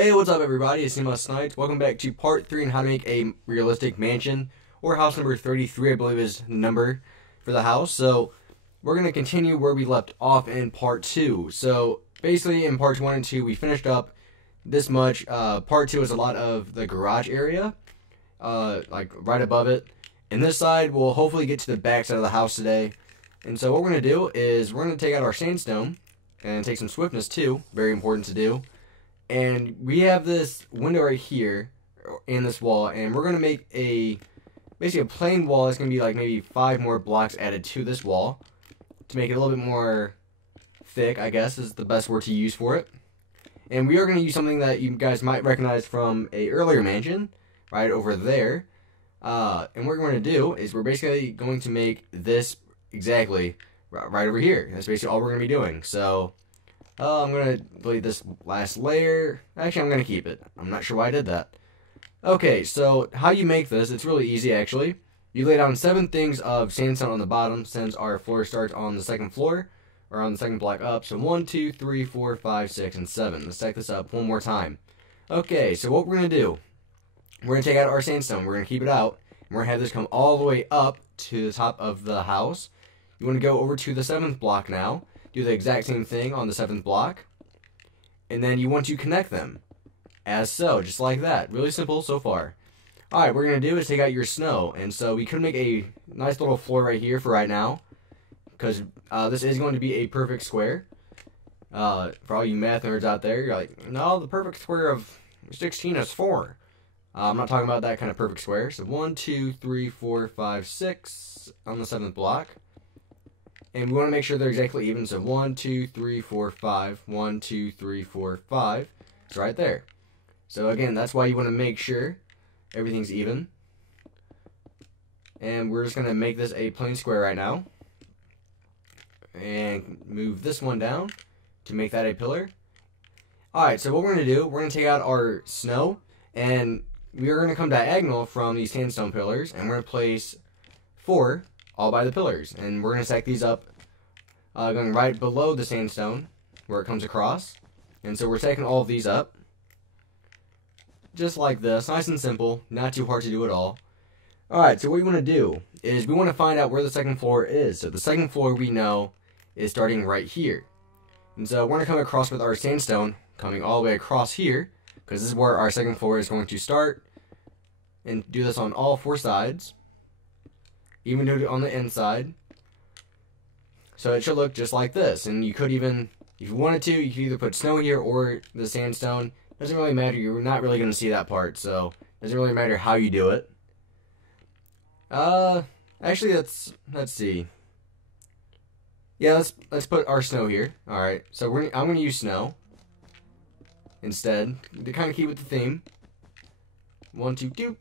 Hey, what's up everybody, it's SNipEz. Welcome back to part 3 on how to make a realistic mansion, or house number 33 I believe is the number for the house. So we're going to continue where we left off in part 2. So basically in parts 1 and 2 we finished up this much. Part 2 is a lot of the garage area, like right above it. And this side we'll hopefully get to the back side of the house today. And so what we're going to do is we're going to take out our sandstone and take some swiftness too, very important to do. And we have this window right here in this wall, and we're going to make basically a plain wall that's going to be like maybe 5 more blocks added to this wall to make it a little bit more thick, I guess is the best word to use for it. And we are going to use something that you guys might recognize from a earlier mansion right over there. And what we're going to do is we're basically going to make this exactly right over here. That's basically all we're going to be doing. So I'm going to delete this last layer. Actually, I'm going to keep it. I'm not sure why I did that. Okay, so how you make this, it's really easy actually. You lay down 7 things of sandstone on the bottom since our floor starts on the second floor, or on the second block up. So 1, 2, 3, 4, 5, 6, and 7. Let's stack this up one more time. Okay, so what we're going to do, we're going to take out our sandstone. We're going to keep it out. And we're going to have this come all the way up to the top of the house. You want to go over to the 7th block now. Do the exact same thing on the 7th block, and then you want to connect them as so, just like that. Really simple so far. Alright, what we're going to do is take out your snow, and so we could make a nice little floor right here for right now, because this is going to be a perfect square. For all you math nerds out there, you're like, no, the perfect square of 16 is 4. I'm not talking about that kind of perfect square. So 1, 2, 3, 4, 5, 6 on the 7th block. And we want to make sure they're exactly even. So 1, 2, 3, 4, 5. 1, 2, 3, 4, 5. It's right there. So again, that's why you want to make sure everything's even. And we're just going to make this a plain square right now. And move this one down to make that a pillar. Alright, so what we're going to do, we're going to take out our snow. And we are going to come diagonal from these sandstone pillars. And we're going to place 4 all by the pillars, and we're going to stack these up going right below the sandstone where it comes across. And so we're stacking all of these up just like this, nice and simple, not too hard to do at all. Alright, so what we want to do is we want to find out where the second floor is. So the second floor we know is starting right here, and so we're going to come across with our sandstone coming all the way across here, because this is where our second floor is going to start, and do this on all 4 sides. Even do it on the inside. So it should look just like this. And you could even, if you wanted to, you could either put snow here or the sandstone. Doesn't really matter. You're not really going to see that part. So it doesn't really matter how you do it. Actually, let's see. Yeah, let's put our snow here. Alright, so I'm going to use snow instead to kind of keep with the theme. 1, 2, 2.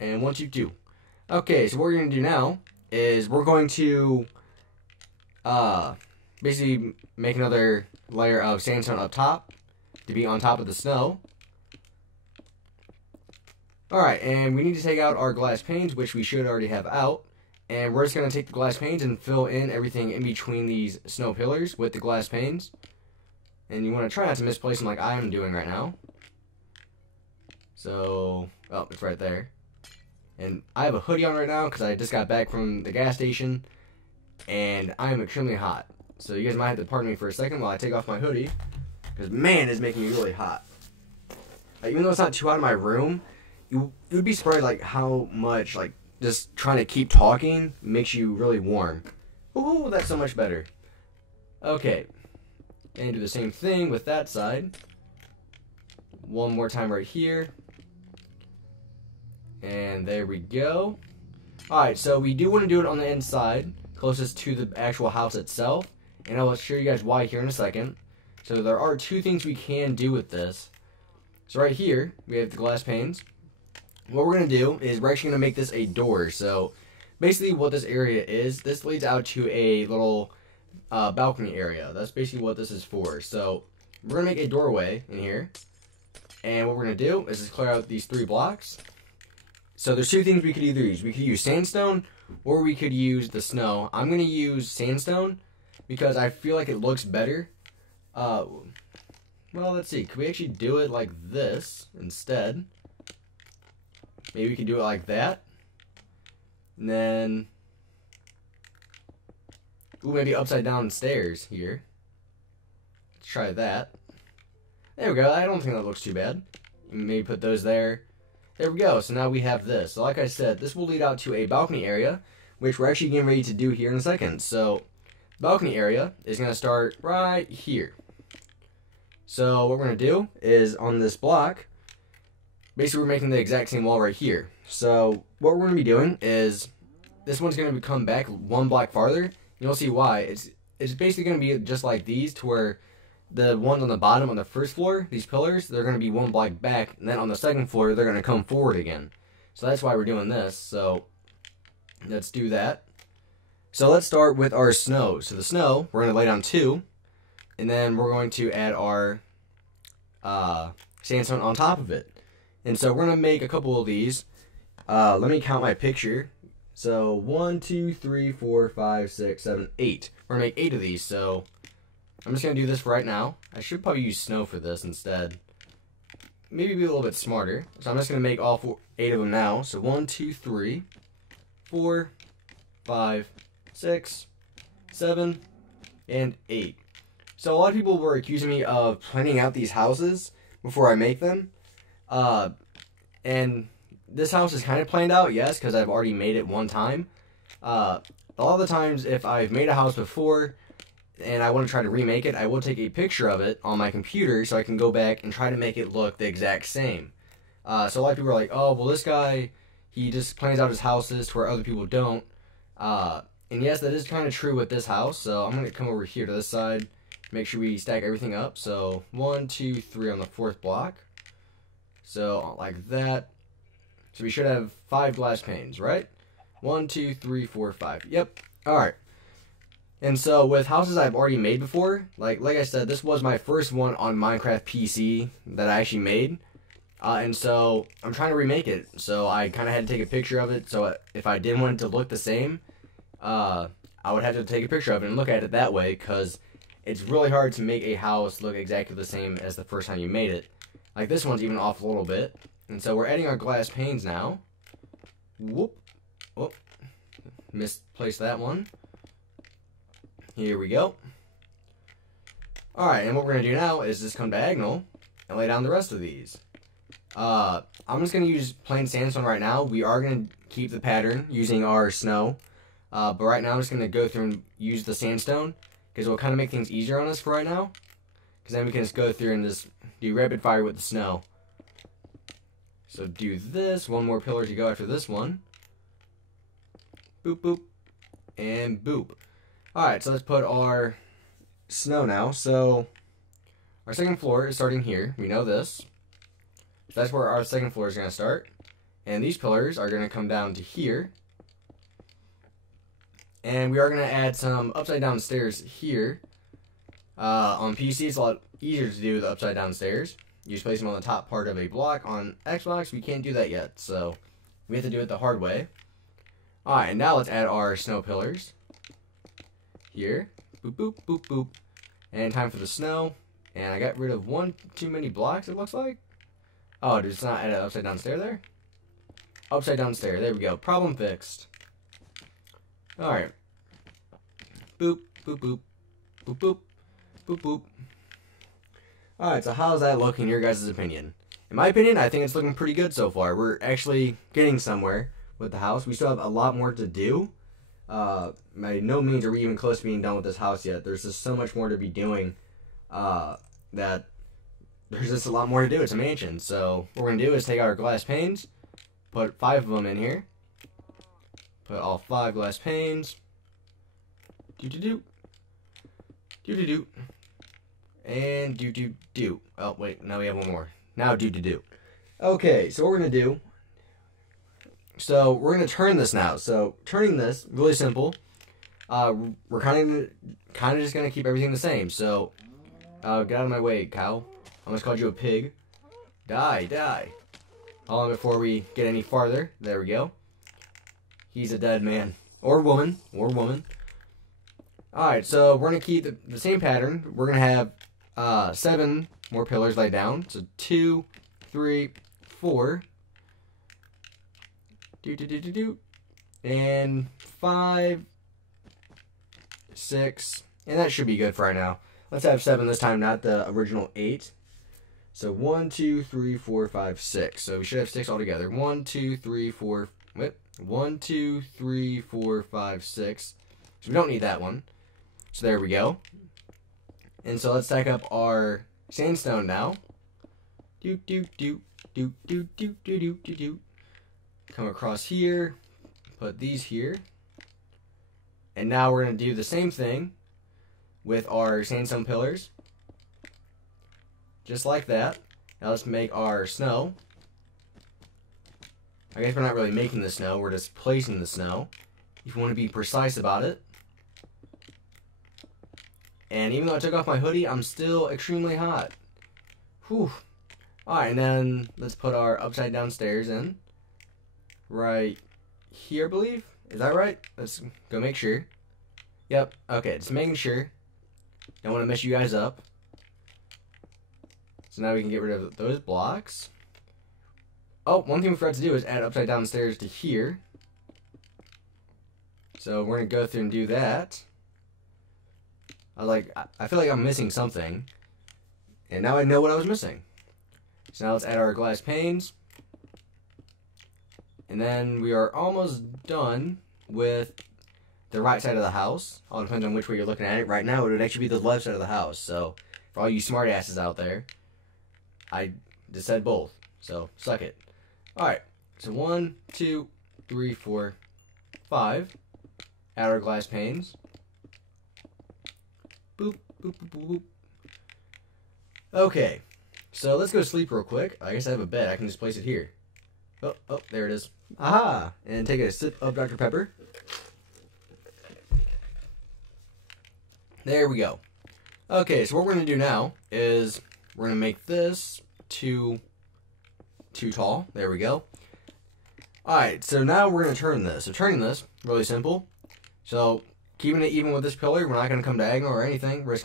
And 1, 2, 2. Okay, so what we're going to do now is we're going to basically make another layer of sandstone up top to be on top of the snow. Alright, and we need to take out our glass panes, which we should already have out. And we're just going to take the glass panes and fill in everything in between these snow pillars with the glass panes. And you want to try not to misplace them like I am doing right now. So, oh, it's right there. And I have a hoodie on right now because I just got back from the gas station, and I am extremely hot. So you guys might have to pardon me for a second while I take off my hoodie, because man, it's making me really hot. Even though it's not too hot in my room, you would be surprised like how much like just trying to keep talking makes you really warm. Ooh, that's so much better. Okay, and do the same thing with that side. One more time right here. And there we go. Alright, so we do want to do it on the inside, closest to the actual house itself. And I will show you guys why here in a second. So there are 2 things we can do with this. So right here, we have the glass panes. What we're going to do is we're actually going to make this a door. So basically what this area is, this leads out to a little balcony area. That's basically what this is for. So we're going to make a doorway in here. And what we're going to do is just clear out these 3 blocks. So there's 2 things we could either use. We could use sandstone, or we could use the snow. I'm going to use sandstone because I feel like it looks better. Well, well, let's see. Could we actually do it like this instead? Maybe we could do it like that. And then, ooh, maybe upside down stairs here. Let's try that. There we go. I don't think that looks too bad. Maybe put those there. There we go. So now we have this. So like I said, this will lead out to a balcony area, which we're actually getting ready to do here in a second. So the balcony area is going to start right here. So what we're going to do is on this block, basically we're making the exact same wall right here. So what we're going to be doing is this one's going to come back one block farther. You'll see why. It's basically going to be just like these, to where the ones on the bottom on the first floor, these pillars, they're going to be one block back, and then on the second floor, they're going to come forward again. So that's why we're doing this. So let's do that. So let's start with our snow. So the snow, we're going to lay down 2, and then we're going to add our sandstone on top of it. And so we're going to make a couple of these. Let me count my picture. So 1, 2, 3, 4, 5, 6, 7, 8. We're going to make 8 of these, so I'm just going to do this for right now. I should probably use snow for this instead. Maybe be a little bit smarter. So I'm just going to make all 8 of them now. So 1, 2, 3, 4, 5, 6, 7, and 8. So a lot of people were accusing me of planning out these houses before I make them. And this house is kind of planned out, yes, because I've already made it one time. A lot of the times, if I've made a house before and I want to try to remake it, I will take a picture of it on my computer so I can go back and try to make it look the exact same. So a lot of people are like, oh, well, this guy, he just plans out his houses to where other people don't. And yes, that is kind of true with this house. So I'm going to come over here to this side, make sure we stack everything up. So 1, 2, 3 on the 4th block. So like that. So we should have 5 glass panes, right? 1, 2, 3, 4, 5. Yep. All right. And so with houses I've already made before, like I said, this was my first one on Minecraft PC that I actually made. And so I'm trying to remake it. So I kind of had to take a picture of it. So if I didn't want it to look the same, I would have to take a picture of it and look at it that way, because it's really hard to make a house look exactly the same as the first time you made it. Like this one's even off a little bit. And so we're adding our glass panes now. Whoop. Whoop. Misplaced that one. Here we go. Alright, and what we're going to do now is just come diagonal and lay down the rest of these. I'm just going to use plain sandstone right now. We are going to keep the pattern using our snow. But right now I'm just going to go through and use the sandstone, because it will kind of make things easier on us for right now. Because then we can just go through and just do rapid fire with the snow. So do this. One more pillar to go after this one. Boop, boop, and boop. Alright, so let's put our snow now. So our second floor is starting here. We know this. So that's where our second floor is going to start. And these pillars are going to come down to here. And we are going to add some upside down stairs here. On PC, it's a lot easier to do the upside down stairs. You just place them on the top part of a block. On Xbox, we can't do that yet, so we have to do it the hard way. Alright, and now let's add our snow pillars. Here. Boop, boop, boop, boop. And time for the snow. And I got rid of one too many blocks, it looks like. Oh, did it not add an upside down stair there? Upside down stair, there we go. Problem fixed. Alright. Boop, boop, boop. Boop, boop. Boop, boop. Alright, so how's that look in your guys' opinion? In my opinion, I think it's looking pretty good so far. We're actually getting somewhere with the house. We still have a lot more to do. By no means are we even close to being done with this house yet. There's just so much more to be doing that there's just a lot more to do. It's a mansion. So what we're going to do is take out our glass panes, put 5 of them in here. Put all 5 glass panes. Do-do-do. Do-do-do. And do-do-do. Oh, wait. Now we have one more. Now do-do-do. Okay, so what we're going to do. So we're going to turn this now. So turning this, really simple. We're kind of just going to keep everything the same. So get out of my way, cow. I almost called you a pig. Die, die. Hold on before we get any farther. There we go. He's a dead man. Or woman. Or woman. Alright, so we're going to keep the same pattern. We're going to have 7 more pillars laid down. So 2, 3, 4. And 5, 6. And that should be good for right now. Let's have 7 this time, not the original 8. So 1, 2, 3, 4, 5, 6. So we should have 6 altogether. 1, 2, 3, 4. Wait. 1, 2, 3, 4, 5, 6. So we don't need that one. So there we go. And so let's stack up our sandstone now. Do do do do do do do do do do. Come across here. Put these here. And now we're going to do the same thing with our sandstone pillars. Just like that. Now let's make our snow. I guess we're not really making the snow, we're just placing the snow, if you want to be precise about it. And even though I took off my hoodie, I'm still extremely hot. Whew. Alright, and then let's put our upside down stairs in. Right here, I believe. Is that right? Let's go make sure. Yep, okay, just making sure. Don't want to mess you guys up. So now we can get rid of those blocks. Oh, one thing we forgot to do is add upside down stairs to here. So we're going to go through and do that. I feel like I'm missing something. And now I know what I was missing. So now let's add our glass panes. And then we are almost done with the right side of the house. All depends on which way you're looking at it. Right now it would actually be the left side of the house. So for all you smart asses out there, I just said both. So suck it. Alright. So 1, 2, 3, 4, 5. Add our glass panes. Boop, boop, boop, boop, boop. Okay. So let's go to sleep real quick. I guess I have a bed. I can just place it here. Oh, there it is. Aha! And take a sip of Dr. Pepper. There we go. Okay, so what we're going to do now is we're going to make this too tall. There we go. Alright, so now we're going to turn this. So turning this, really simple. So keeping it even with this pillar, we're not going to come diagonal or anything. We're just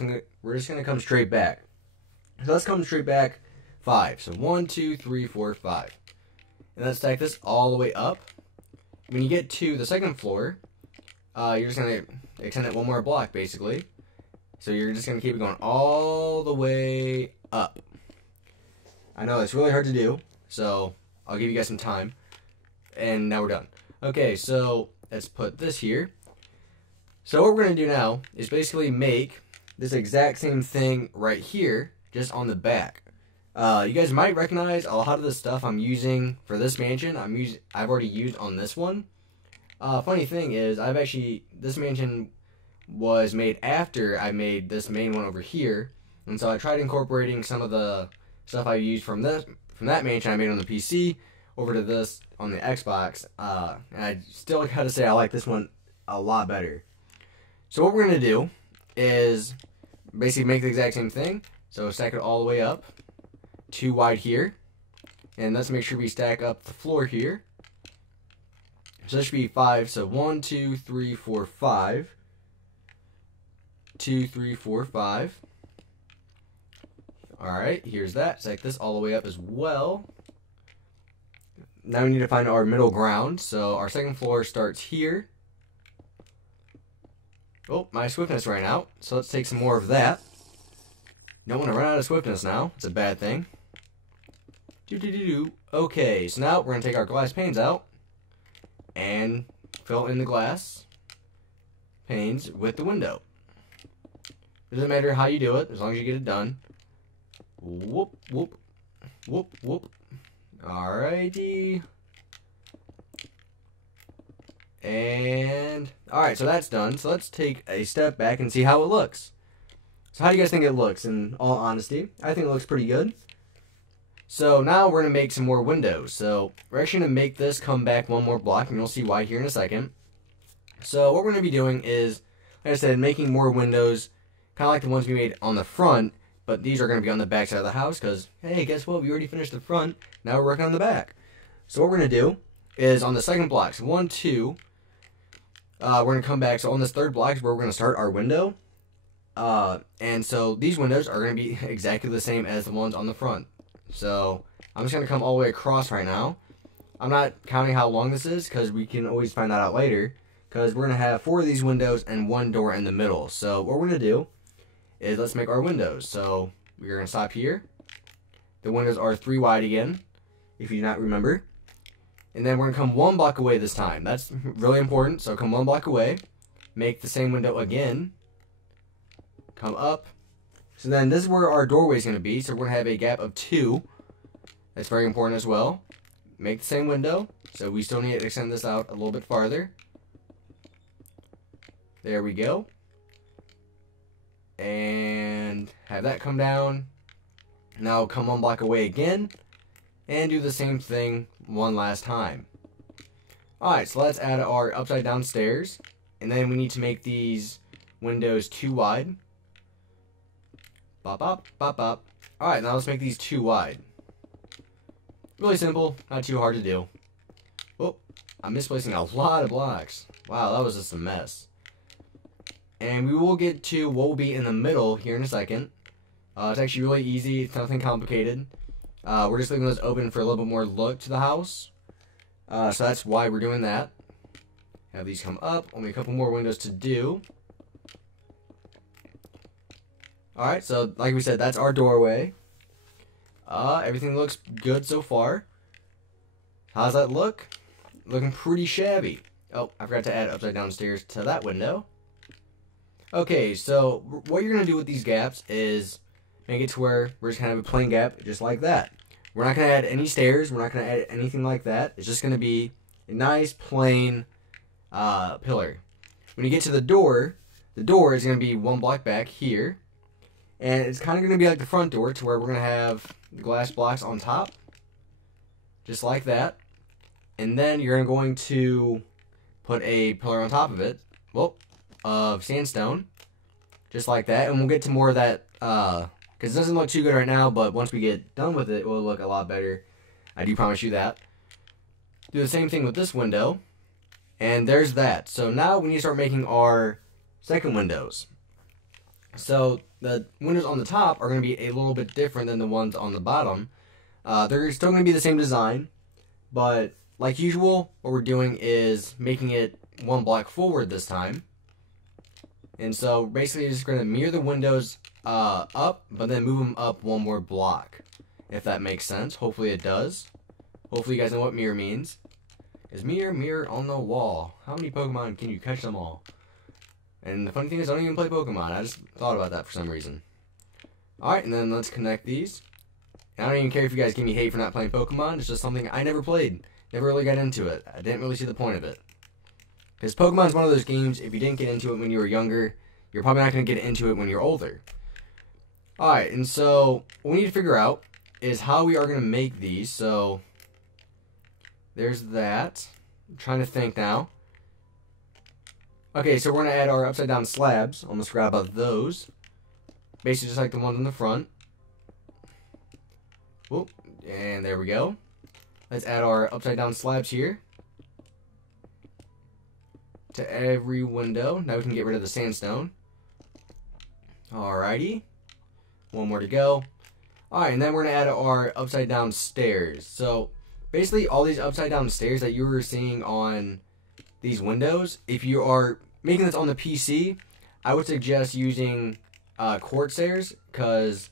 going to come straight back. So let's come straight back 5. So 1, 2, 3, 4, 5. And let's stack this all the way up. When you get to the second floor, you're just going to extend it one more block, basically. So you're just going to keep it going all the way up. I know it's really hard to do, so I'll give you guys some time. And now we're done. Okay, so let's put this here. So what we're going to do now is basically make this exact same thing right here, just on the back. You guys might recognize a lot of the stuff I'm using for this mansion. I've already used on this one. Funny thing is, this mansion was made after I made this main one over here, and so I tried incorporating some of the stuff I used from that mansion I made on the PC over to this on the Xbox. And I still gotta say I like this one a lot better. So what we're gonna do is basically make the exact same thing. So stack it all the way up, 2 wide here, and let's make sure we stack up the floor here. So this should be 5. So 1, 2, 3, 4, 5. 2, 3, 4, 5. Alright, here's that. Stack this all the way up as well. Now we need to find our middle ground. So our second floor starts here. Oh, my swiftness ran out. So let's take some more of that. Don't want to run out of swiftness now. It's a bad thing. Okay, so now we're going to take our glass panes out and fill in the glass panes with the window. Doesn't matter how you do it, as long as you get it done. Whoop, whoop, whoop, whoop. Alrighty. And, alright, so that's done. So let's take a step back and see how it looks. So how do you guys think it looks, in all honesty? I think it looks pretty good. So now we're going to make some more windows. So we're actually going to make this come back one more block, and you'll see why here in a second. So what we're going to be doing is, like I said, making more windows, kind of like the ones we made on the front, but these are going to be on the back side of the house because, hey, guess what? We already finished the front. Now we're working on the back. So what we're going to do is on the second block, so 1, 2, we're going to come back. So on this third block is where we're going to start our window. And so these windows are going to be exactly the same as the ones on the front. So I'm just going to come all the way across right now. I'm not counting how long this is because we can always find that out later. Because we're going to have 4 of these windows and 1 door in the middle. So what we're going to do is let's make our windows. So we're going to stop here. The windows are 3 wide again, if you do not remember. And then we're going to come 1 block away this time. That's really important. So come 1 block away. Make the same window again. Come up. So then this is where our doorway is going to be. So we're going to have a gap of 2. That's very important as well. Make the same window. So we still need to extend this out a little bit farther. There we go. And have that come down. Now come 1 block away again. And do the same thing 1 last time. Alright, so let's add our upside down stairs. And then we need to make these windows 2 wide. Bop, bop, bop, bop. Alright, now let's make these 2 wide. Really simple, not too hard to do. Oh, I'm misplacing a lot of blocks. Wow, that was just a mess. And we will get to what will be in the middle here in a second. It's actually really easy, it's nothing complicated. We're just leaving this open for a little bit more look to the house. So that's why we're doing that. Have these come up, only a couple more windows to do. Alright, so like we said, that's our doorway. Everything looks good so far. How's that look? Looking pretty shabby. Oh, I forgot to add upside down stairs to that window. Okay, so what you're going to do with these gaps is make it to where we're just going to have a plain gap just like that. We're not going to add any stairs. We're not going to add anything like that. It's just going to be a nice plain pillar. When you get to the door is going to be 1 block back here. And it's kind of going to be like the front door to where we're going to have the glass blocks on top. Just like that. And then you're going to put a pillar on top of it. Well, of sandstone, just like that, and we'll get to more of that because it doesn't look too good right now, but once we get done with it, it will look a lot better. I do promise you that. Do the same thing with this window, and there's that. So now we need to start making our second windows. So the windows on the top are going to be a little bit different than the ones on the bottom. They're still going to be the same design, but like usual, what we're doing is making it 1 block forward this time. And so basically just going to mirror the windows up, but then move them up 1 more block. If that makes sense. Hopefully it does. Hopefully you guys know what mirror means. Is mirror, mirror on the wall. How many Pokemon can you catch them all? And the funny thing is I don't even play Pokemon. I just thought about that for some reason. Alright, and then let's connect these. And I don't even care if you guys give me hate for not playing Pokemon. It's just something I never played. Never really got into it. I didn't really see the point of it. Because Pokemon's one of those games, if you didn't get into it when you were younger, you're probably not going to get into it when you're older. Alright, and so what we need to figure out is how we are going to make these. So there's that. I'm trying to think now. Okay, so we're going to add our upside down slabs. Almost forgot about those. Basically just like the ones in the front. Whoop, and there we go. Let's add our upside down slabs here to every window. Now we can get rid of the sandstone. Alrighty. 1 more to go. Alright, and then we're going to add our upside down stairs. So basically all these upside down stairs that you were seeing on these windows, if you are making this on the PC, I would suggest using quartz stairs, because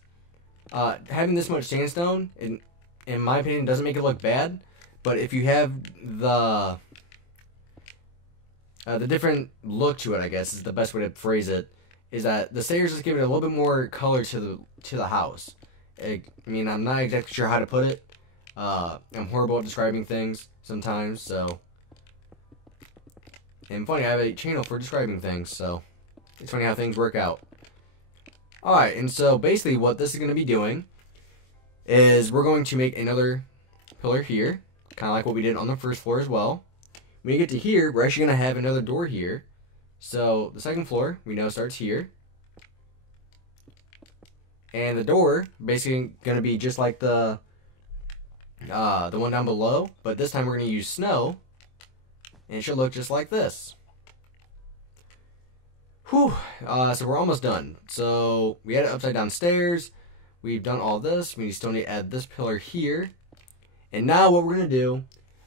having this much sandstone, in my opinion, doesn't make it look bad. But if you have the different look to it, I guess is the best way to phrase it, is that the stairs just give it a little bit more color to the house. I mean, I'm not exactly sure how to put it. I'm horrible at describing things sometimes, so. And funny, I have a channel for describing things, so it's funny how things work out. Alright, and so basically what this is going to be doing is we're going to make another pillar here, kind of like what we did on the first floor as well. When you get to here, we're actually going to have another door here. So the second floor, we know, starts here. And the door, basically going to be just like the one down below, but this time we're going to use snow, and it should look just like this. Whew. So we're almost done. So we added upside down stairs. We've done all this. We still need to add this pillar here. And now what we're going to do,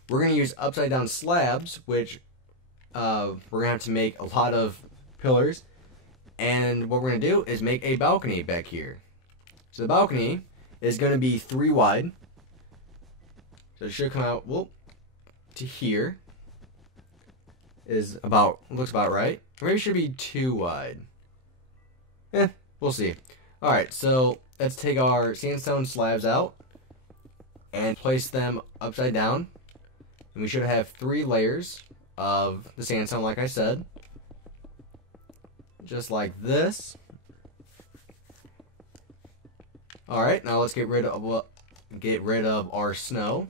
we're going to use upside down slabs, which we're going to have to make a lot of pillars. And what we're going to do is make a balcony back here. So the balcony is going to be 3 wide. So it should come out, to here. Looks about right. Or maybe it should be 2 wide. We'll see. Alright, so let's take our sandstone slabs out and place them upside down. And we should have 3 layers of the sandstone, like I said. Just like this. Alright, now let's get rid of our snow.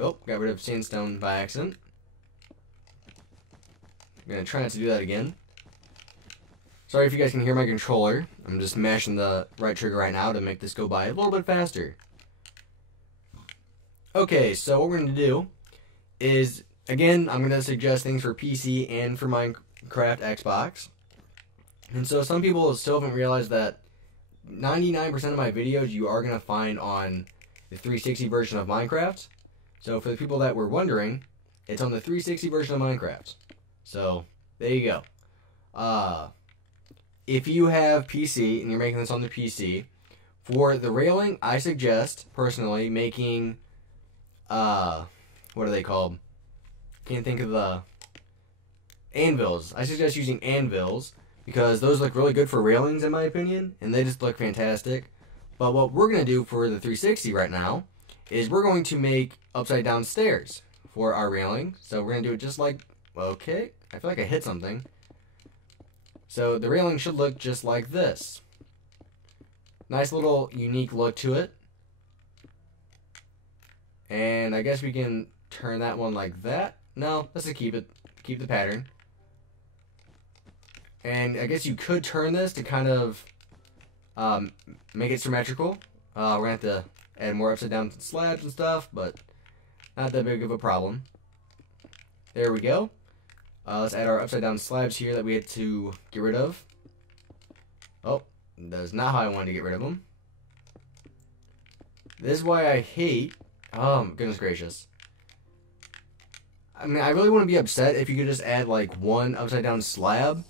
Oh, got rid of sandstone by accident. I'm gonna try not to do that again. Sorry if you guys can hear my controller. I'm just mashing the right trigger right now to make this go by a little bit faster. Okay, so what we're gonna do is, again, I'm gonna suggest things for PC and for Minecraft Xbox. And so some people still haven't realized that 99% of my videos you are gonna find on the 360 version of Minecraft. So for the people that were wondering, it's on the 360 version of Minecraft. So there you go. If you have PC and you're making this on the PC, for the railing, I suggest personally making what are they called? Can't think of the anvils. I suggest using anvils because those look really good for railings in my opinion, and they just look fantastic. But what we're going to do for the 360 right now is we're going to make upside down stairs for our railing. So we're going to do it just like, okay, I feel like I hit something. So the railing should look just like this. Nice little unique look to it. And I guess we can turn that one like that. No, let's just keep the pattern. And I guess you could turn this to kind of make it symmetrical. We're going to have to add more upside down slabs and stuff, but not that big of a problem. There we go. Let's add our upside down slabs here that we had to get rid of. Oh, that's not how I wanted to get rid of them. This is why I hate... Oh, goodness gracious. I mean, I really wouldn't be upset if you could just add, like, 1 upside down slab,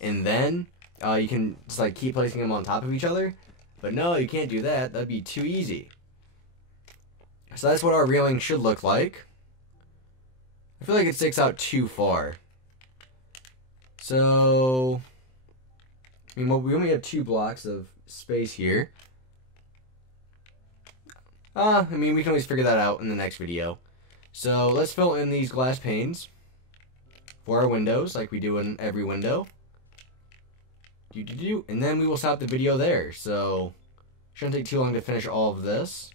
and then you can just, like, keep placing them on top of each other. But no, you can't do that. That'd be too easy. So that's what our railing should look like. I feel like it sticks out too far. So, I mean, we only have 2 blocks of space here. I mean, we can always figure that out in the next video. So, let's fill in these glass panes for our windows, like we do in every window. And then we will stop the video there. So, shouldn't take too long to finish all of this.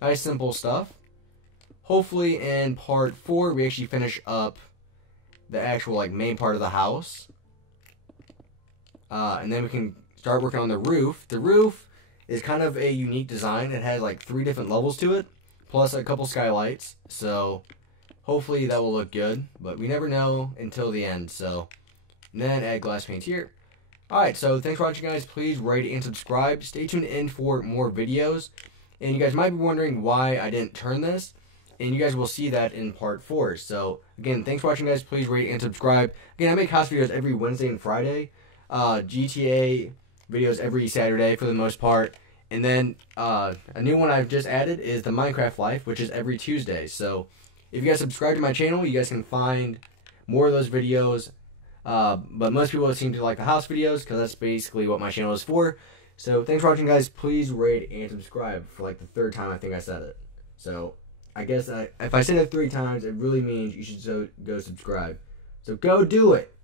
Nice, simple stuff. Hopefully, in part 4, we actually finish up the actual like main part of the house, and then we can start working on the roof. The roof is kind of a unique design. It has like 3 different levels to it, plus a couple skylights. So hopefully that will look good, but we never know until the end. So and then add glass paint here. Alright, so thanks for watching, guys. Please rate and subscribe. Stay tuned in for more videos. And you guys might be wondering why I didn't turn this. And you guys will see that in part 4. So, again, thanks for watching, guys. Please rate and subscribe. Again, I make house videos every Wednesday and Friday. GTA videos every Saturday for the most part. And then a new one I've just added is the Minecraft Life, which is every Tuesday. So, if you guys subscribe to my channel, you guys can find more of those videos. But most people seem to like the house videos because that's basically what my channel is for. So, thanks for watching, guys. Please rate and subscribe for like the 3rd time I think I said it. So, I guess if I said it 3 times, it really means you should go subscribe. So go do it.